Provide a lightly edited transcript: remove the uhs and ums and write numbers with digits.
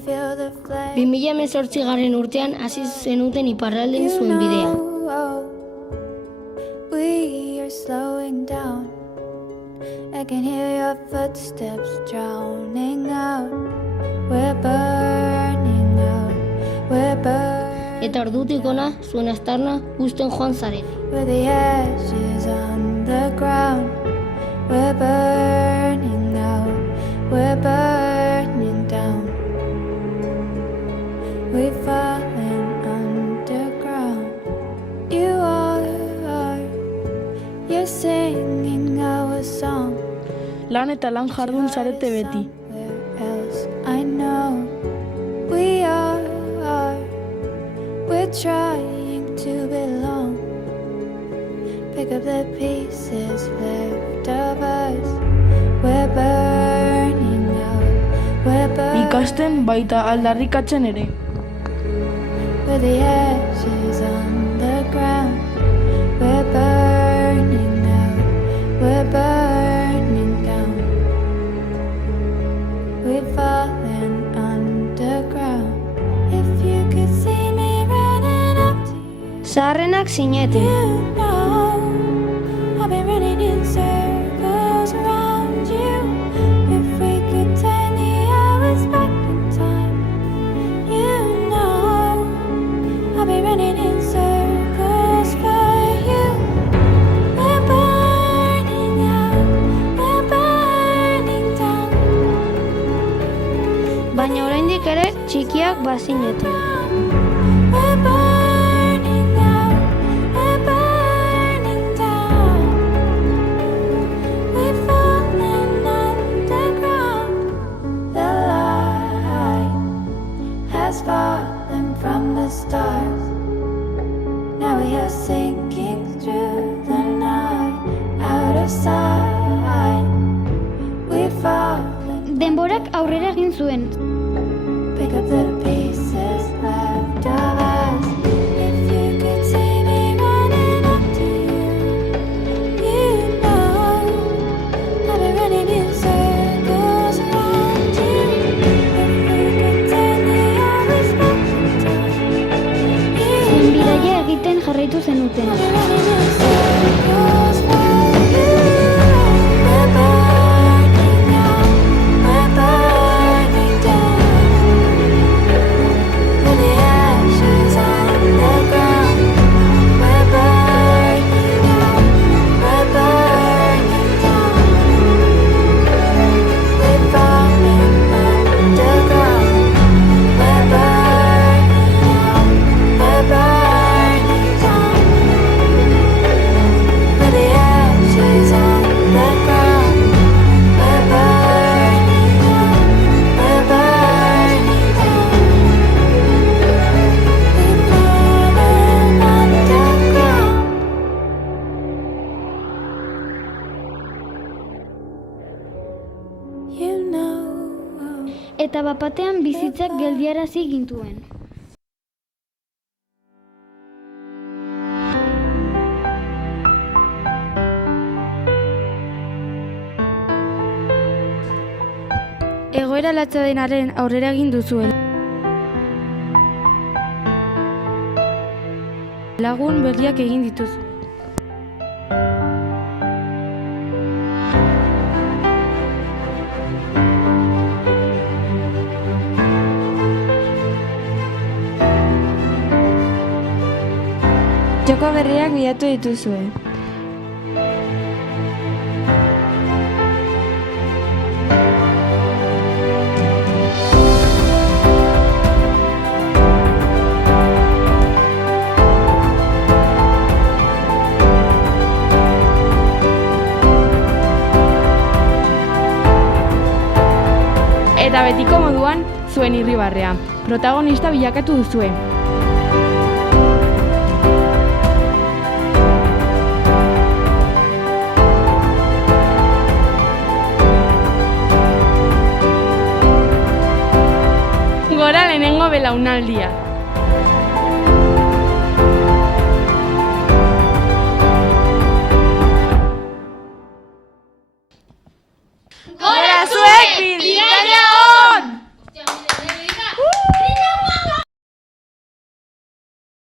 2018 urtean hasi zenuten iparralden zuen bidea. We are slowing down. I can hear your footsteps drowning out. We're burning out. We're burning. Eta ordutik ona zuen aztarna uzten joan zarete. With the ashes on the ground. We're burning out. We're burning down. We've fallen underground. You are. You're singing our song. Lan eta lan jardun zarete beti. I know we are. We're trying to belong. Pick up the pieces left of us. We're burning out. We're burning. Ikasten baita aldarrikatzen ere. With the ashes on the ground. We're burning out. We're burning down. We've fallen underground. If you could see me running up to you. Zaharrenak zineten. You know I've been running in circles around you. If we could turn the hours back in time. You know I've been running in circles for you. We're burning out. We're burning down. Baina oraindik ere txikiak bazineten. We're burning out. We're burning down. We've fallen underground. The light has fallen from the stars. Now we are sinking through the night, out of sight. We've fallen. Denborak aurrera egin zuen. Pick up the pieces left of us. If you could see me running up to you, you know I've been running in circles around you. If we could turn the hours back in time, you Zuen know bidaia egiten jarraitu zenuten. I've been running in circles for you. We're burning out. We're burning down. With the ashes on the ground. We're burning out. We're burning down. We've fallen underground. We're burning out. We're burning down. With the ashes on the ground. We're burning out. We're burning down. We've fallen underground. You know. Eta bapatean bizitzak geldiarazi gintuen. Egoera latza denaren aurrera egin duzuen. Lagun berriak egin dituzu. Joko berriak bilatu dituzue. Eta betiko moduan, zuen irribarrea. Protagonista bilakatu duzue. Gora lehenengo belaunaldia.